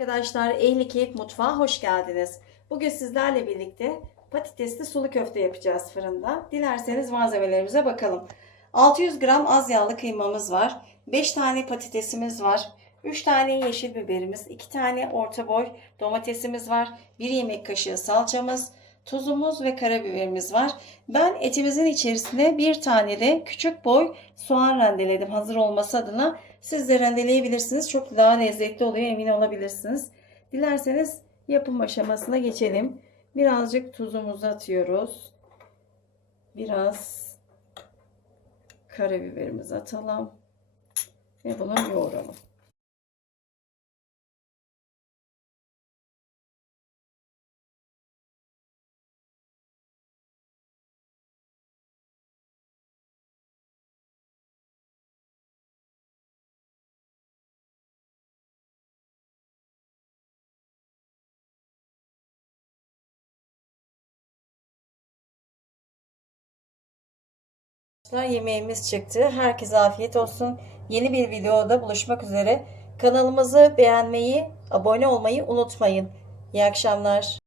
Arkadaşlar Ehli Keyif Mutfağı hoş geldiniz. Bugün sizlerle birlikte patatesli sulu köfte yapacağız fırında. Dilerseniz malzemelerimize bakalım. 600 gram az yağlı kıymamız var. 5 tane patatesimiz var. 3 tane yeşil biberimiz, 2 tane orta boy domatesimiz var. 1 yemek kaşığı salçamız, tuzumuz ve karabiberimiz var. Ben etimizin içerisine bir tane de küçük boy soğan rendeledim hazır olması adına. Siz de rendeleyebilirsiniz. Çok daha lezzetli oluyor emin olabilirsiniz. Dilerseniz yapım aşamasına geçelim. Birazcık tuzumuzu atıyoruz. Biraz karabiberimizi atalım. Ve bunu yoğuralım. Arkadaşlar yemeğimiz çıktı. Herkese afiyet olsun. Yeni bir videoda buluşmak üzere. Kanalımızı beğenmeyi, abone olmayı unutmayın. İyi akşamlar.